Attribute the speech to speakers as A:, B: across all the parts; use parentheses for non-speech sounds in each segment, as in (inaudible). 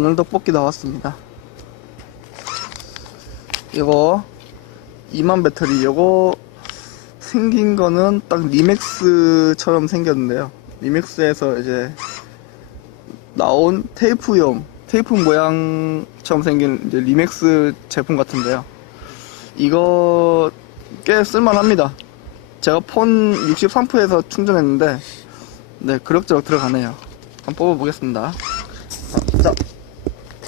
A: 오늘 떡볶이 나왔습니다. 이거 2만 배터리. 이거 생긴 거는 딱 리맥스처럼 생겼는데요. 리맥스에서 이제 나온 테이프용, 테이프 모양처럼 생긴 이제 리맥스 제품 같은데요. 이거 꽤 쓸만합니다. 제가 폰 63%에서 충전했는데, 네, 그럭저럭 들어가네요. 한번 뽑아보겠습니다. 자, 자,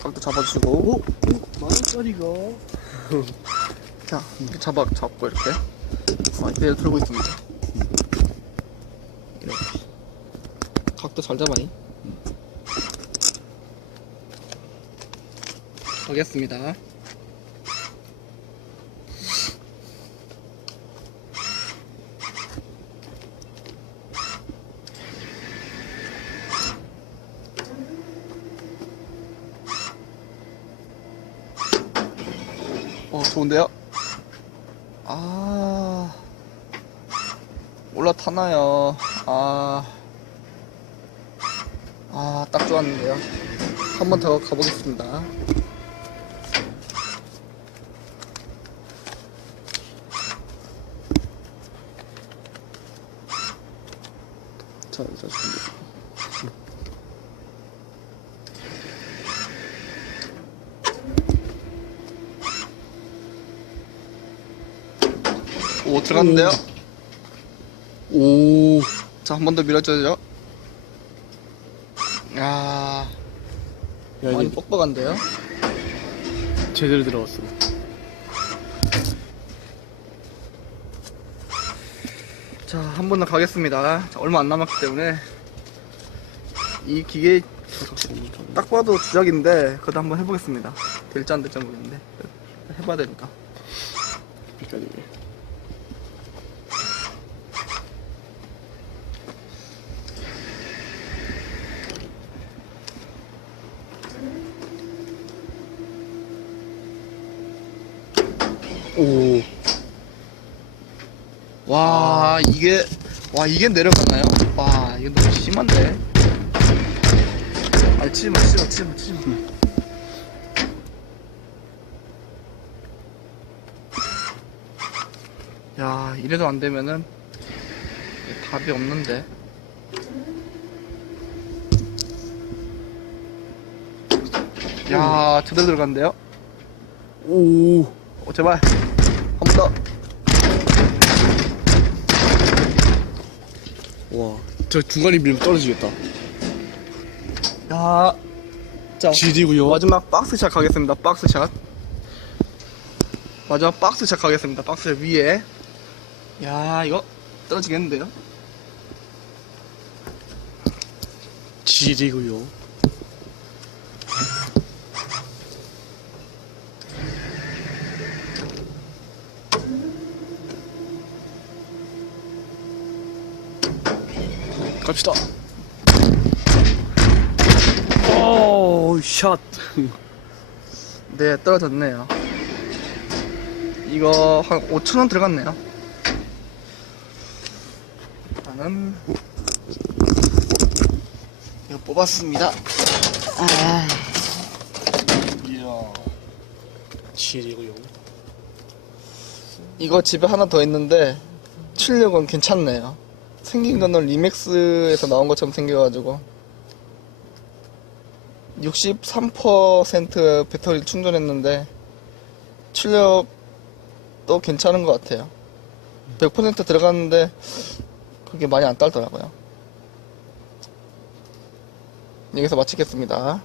A: 각도 잡아주시고,
B: 오, 오, 만원짜리가. (laughs)
A: 자, 이렇게 잡아, 잡고 이렇게. 어, 이대로 들고 있습니다. 이렇게. 각도 잘 잡아니. 가겠습니다. 어, 좋은데요? 아, 올라타나요? 아, 아, 딱 좋았는데요. 한 번 더 가보겠습니다. 자, 자, 자. 오, 들어갔는데요? 오, 자, 한 번 더 밀어줘야죠. 야,
B: 야,
A: 많이
B: 이제
A: 뻑뻑한데요?
B: 제대로 들어갔어.
A: 자, 한 번 더 가겠습니다. 자, 얼마 안 남았기 때문에. 이 기계 딱 봐도 주작인데, 그래도 한번 해보겠습니다. 될지 안 될지 모르겠는데. 해봐야 되니까.
B: 여기까지. 오,
A: 와, 이게, 와, 이게 내려갔나요? 와, 이거 너무 심한데? 아, 치지 마, 치지 마, 치지 마, 치지 마. 야, 이래도 안 되면은 답이 없는데. 야, 제대로 들어간대요?
B: 오,
A: 어, 제발. 한 번 더.
B: 와, 저 중간에 밀면 떨어지겠다.
A: 야. 자,
B: 지리고요.
A: 마지막 박스 샷 가겠습니다. 박스 샷. 마지막 박스 샷 가겠습니다. 박스 샷 위에. 야, 이거 떨어지겠는데요?
B: 지리고요. 갑시다. 오, 샷. (laughs)
A: 네, 떨어졌네요. 이거 한 5천원 들어갔네요. 나는 이거 뽑았습니다. 아,
B: 이야. 지리고요.
A: 이거 집에 하나 더 있는데 출력은 괜찮네요. 생긴 거는 리맥스에서 나온 것처럼 생겨가지고 63% 배터리 충전했는데 출력도 괜찮은 것 같아요. 100% 들어갔는데 그게 많이 안 딸더라고요. 여기서 마치겠습니다.